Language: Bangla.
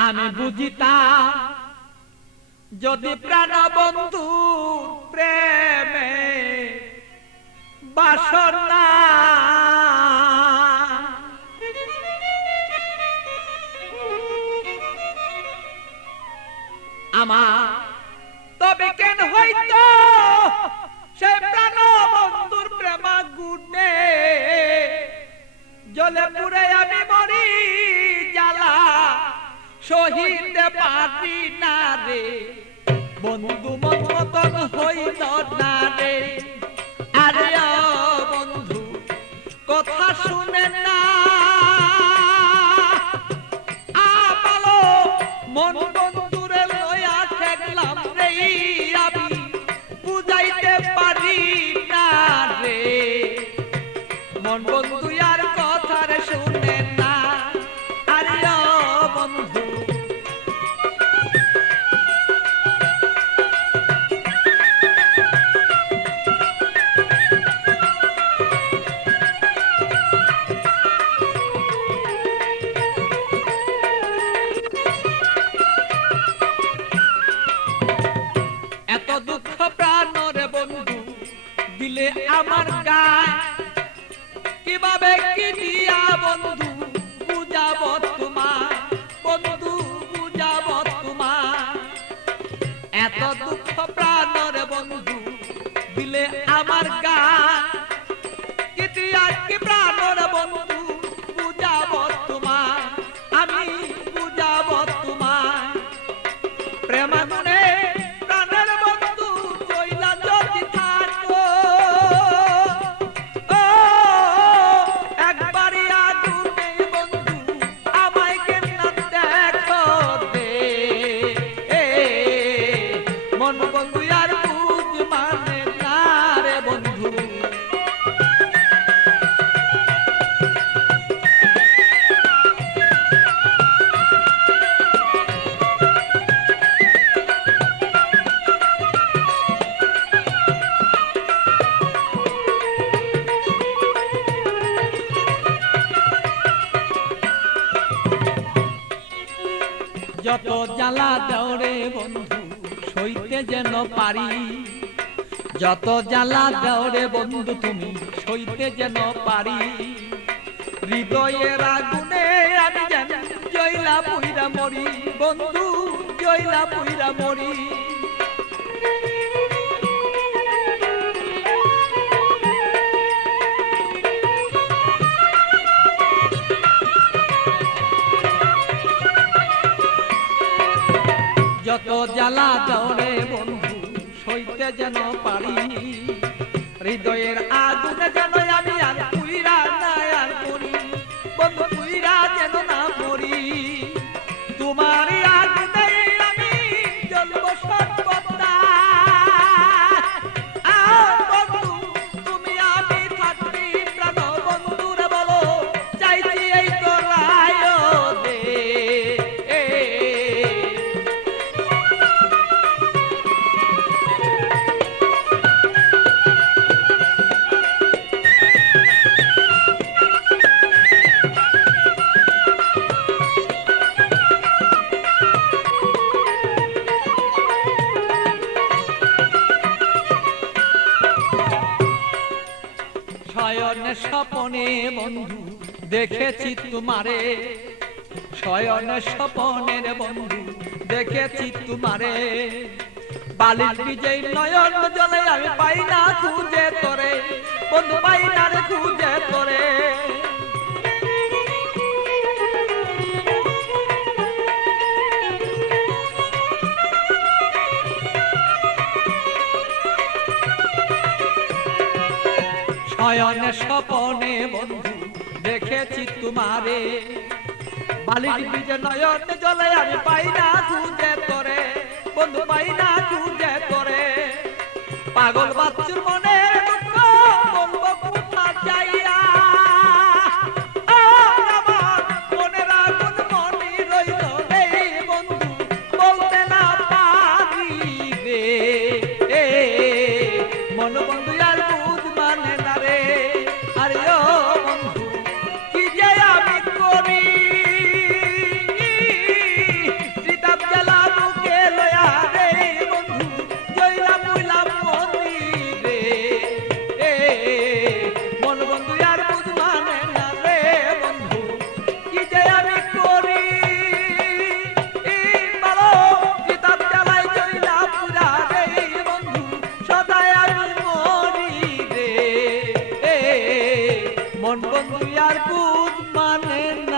আমি বুঝিতাম যদি প্রাণ বন্ধু প্রেমে বাসনা আমার তবে কেন হইতো সে প্রাণ বন্ধুর প্রেমা গুণে জলে পুরে আমি মরি জ্বালা সহিতে পারি না রে বন্ধু মন মতন হইল না রে আরে বন্ধু কথা শুনে না আমালো মন বন্ধুরে লয়া ঠেকলাম রে আমি বুঝাইতে পারি না রে মন বন্ধু আর কথা রে শুনে না আরে বন্ধু দুঃখ প্রাণরে বন্ধু দিলে আমার গায় কিভাবে কি দিয়া বন্ধু বুঝাব তোমার বন্ধু বুঝাব তোমার এত দুঃখ প্রাণরে বন্ধু দিলে আমার গায় কি দিয়া কি প্রাণরে বন্ধু বুঝাব তোমার আমি বুঝাব তোমার প্রেমাগুনে যত জ্বালা দেওরে বন্ধু সইতে যেন পারি যত জ্বালা দেওরে বন্ধু তুমি সইতে যেন পারি হৃদয়ের আগুনে আমি যেন জয়লা পুইরা মরি বন্ধু জয়লা পুইরা মরি যত জ্বালা দেওরে বন্ধু সইতে যেন পারি হৃদয়ের আগুনে যেন আমি আর পুইরা না আর মরি বন্ধু পুইরা যেন না মরি তোমার আগুনে আমি জ্বলব সর্বদা বন্ধু তুমি আমি থাকবি প্রাণ বন্ধুরে বলো চাইছি এই তো রায় দে শয়নে স্বপনে বন্ধু দেখেছি তোমারে শয়নে স্বপনের বন্ধু দেখেছি তোমারে বালির বিজয় নয়ন জলে আমি পাই না খুঁজে তোরে বন্ধু পাই না রে খুঁজে তোরে শয়নে স্বপনে বন্ধু দেখেছি তোমারে বালির বীজে নয়ন জলে আমি পাই না খুঁজে তোরে বন্ধু পাই না খুঁজে তোরে পাগল বাচ্চুর মনে দুঃখ বলবো কোথা যাইয়া আমার মনের আগুন মনে রইল রে বন্ধু বলতে না পারি রে মন বন্ধু আর বুঝ মানে না রে আরে ও বন্ধু কি যে আমি করি মন বন্ধু আর বুঝ মানে